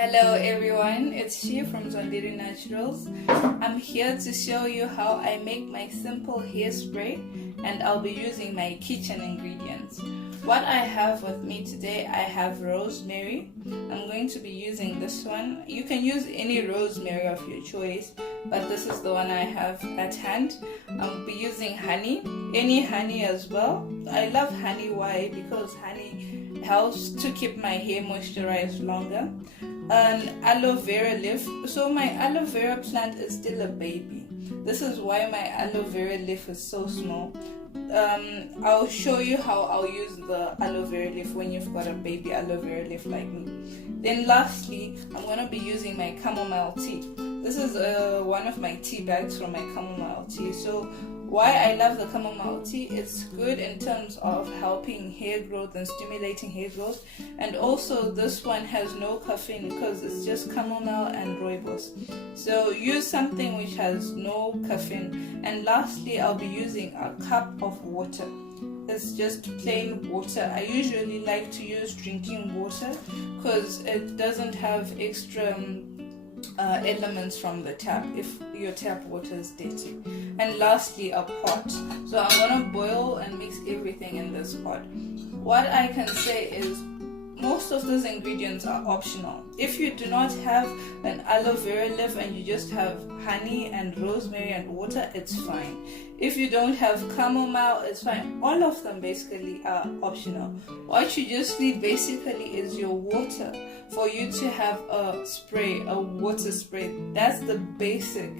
Hello everyone, it's she from Zvandiri Naturals. I'm here to show you how I make my simple hairspray, and I'll be using my kitchen ingredients. What I have with me today, I have rosemary. I'm going to be using this one. You can use any rosemary of your choice, but this is the one I have at hand. I'll be using honey, any honey as well. I love honey. Why? Because honey helps to keep my hair moisturized longer. An aloe vera leaf. So my aloe vera plant is still a baby. This is why my aloe vera leaf is so small. I'll show you how I'll use the aloe vera leaf when you've got a baby aloe vera leaf like me. Then lastly, I'm going to be using my chamomile tea. This is one of my tea bags from my chamomile tea. So why I love the chamomile tea, it's good in terms of helping hair growth and stimulating hair growth, and also this one has no caffeine because it's just chamomile and rooibos. So use something which has no caffeine. And lastly, I'll be using a cup of water. It's just plain water. I usually like to use drinking water because it doesn't have extra elements from the tap if your tap water is dirty. And lastly, a pot. So I'm gonna boil and mix everything in this pot. What I can say is most of those ingredients are optional. If you do not have an aloe vera leaf and you just have honey and rosemary and water, it's fine. If you don't have chamomile, it's fine. All of them basically are optional. What you just need basically is your water for you to have a spray, a water spray. That's the basic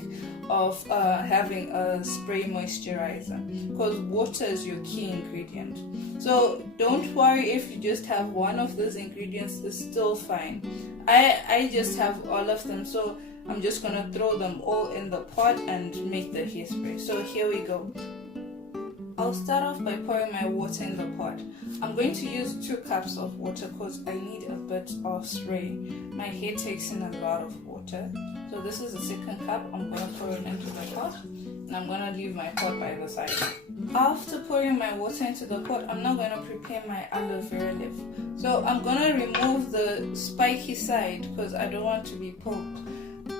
of having a spray moisturizer, because water is your key ingredient. So don't worry if you just have one of those ingredients, it's still fine. I just have all of them, so I'm just gonna throw them all in the pot and make the hairspray. So here we go. I'll start off by pouring my water in the pot. I'm going to use 2 cups of water because I need a bit of spray. My hair takes in a lot of water. So this is the 2nd cup. I'm going to pour it into the pot, and I'm going to leave my pot by the side. After pouring my water into the pot, I'm now going to prepare my aloe vera leaf. So I'm going to remove the spiky side because I don't want to be poked.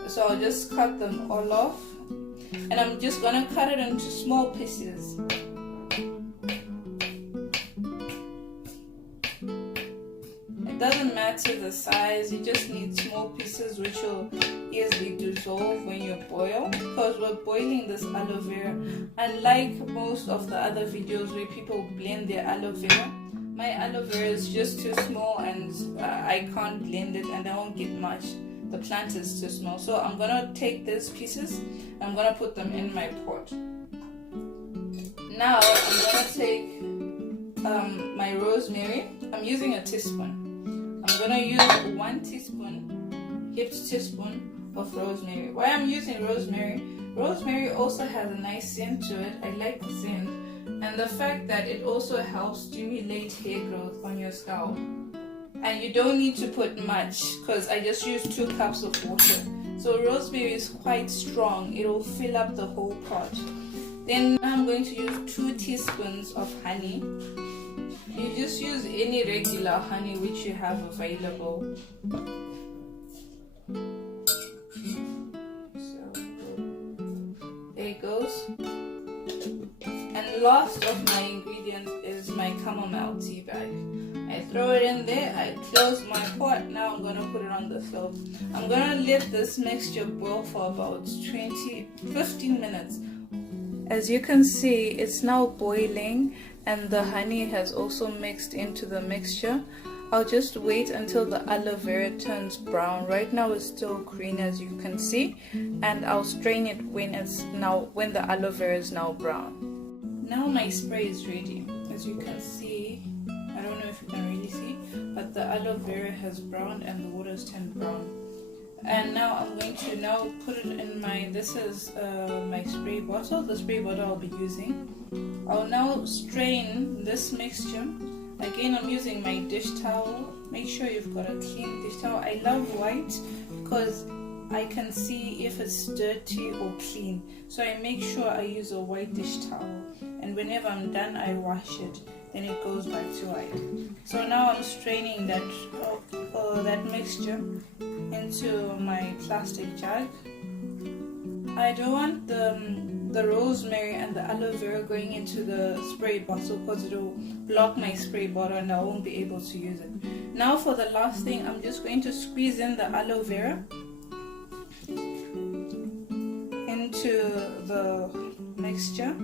So I'll just cut them all off, and I'm just going to cut it into small pieces. It doesn't matter the size, you just need small pieces which will easily dissolve when you boil, because we're boiling this aloe vera. Unlike most of the other videos where people blend their aloe vera, my aloe vera is just too small and I can't blend it and I won't get much. The plant is too small. So I'm gonna take these pieces, I'm gonna put them in my pot. Now I'm gonna take my rosemary. I'm using a teaspoon. I'm gonna use 1 teaspoon, heaped teaspoon of rosemary. Why I'm using rosemary? Rosemary also has a nice scent to it. I like the scent, and the fact that it also helps stimulate hair growth on your scalp. And you don't need to put much because I just used 2 cups of water. So rosemary is quite strong. It will fill up the whole pot. Then I'm going to use 2 teaspoons of honey. You just use any regular honey which you have available. So there it goes. And last of my ingredients is my chamomile tea bag. I throw it in there, I close my pot. Now I'm gonna put it on the stove. I'm gonna let this mixture boil for about 15 minutes. As you can see, it's now boiling and the honey has also mixed into the mixture. I'll just wait until the aloe vera turns brown. Right now it's still green, as you can see, and I'll strain it when the aloe vera is now brown. Now my spray is ready. As you can see, I don't know if you can really see, but the aloe vera has browned and the water has turned brown. And now I'm going to put it in this is my spray bottle, the spray bottle I'll be using. I'll now strain this mixture. Again, I'm using my dish towel. Make sure you've got a clean dish towel. I love white because I can see if it's dirty or clean. So I make sure I use a white dish towel. And whenever I'm done, I wash it. Then it goes back to white. So now I'm straining that. Oh, that mixture into my plastic jug. I don't want the rosemary and the aloe vera going into the spray bottle because it will block my spray bottle and I won't be able to use it. Now for the last thing, I'm just going to squeeze in the aloe vera into the mixture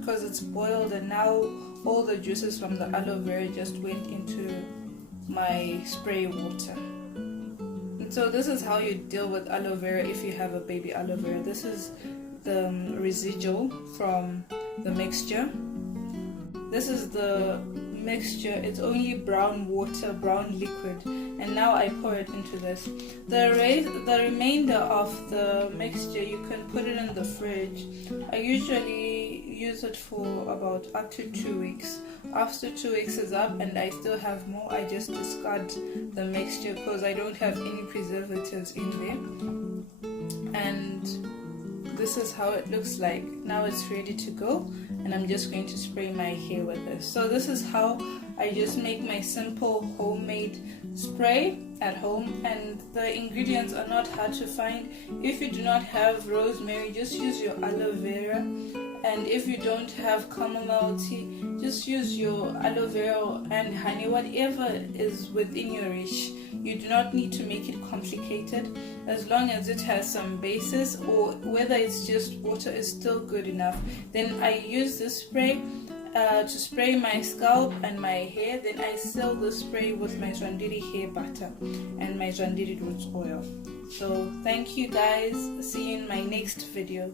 because it's boiled, and now all the juices from the aloe vera just went into my spray water. And so this is how you deal with aloe vera if you have a baby aloe vera. This is the residual from the mixture. This is the mixture. It's only brown water, brown liquid, and now I pour it into this. The remainder of the mixture, you can put it in the fridge. I usually use it for about up to 2 weeks. After 2 weeks is up and I still have more, I just discard the mixture because I don't have any preservatives in there. And this is how it looks like. Now it's ready to go, and I'm just going to spray my hair with this. So this is how I just make my simple homemade spray at home, and the ingredients are not hard to find. If you do not have rosemary, just use your aloe vera, and if you don't have chamomile tea, just use your aloe vera and honey, whatever is within your reach. You do not need to make it complicated. As long as it has some basis, or whether it's just water is still good enough. Then I use this spray to spray my scalp and my hair. Then I seal the spray with my Zvandiri hair butter and my Zvandiri roots oil. So thank you guys. See you in my next video.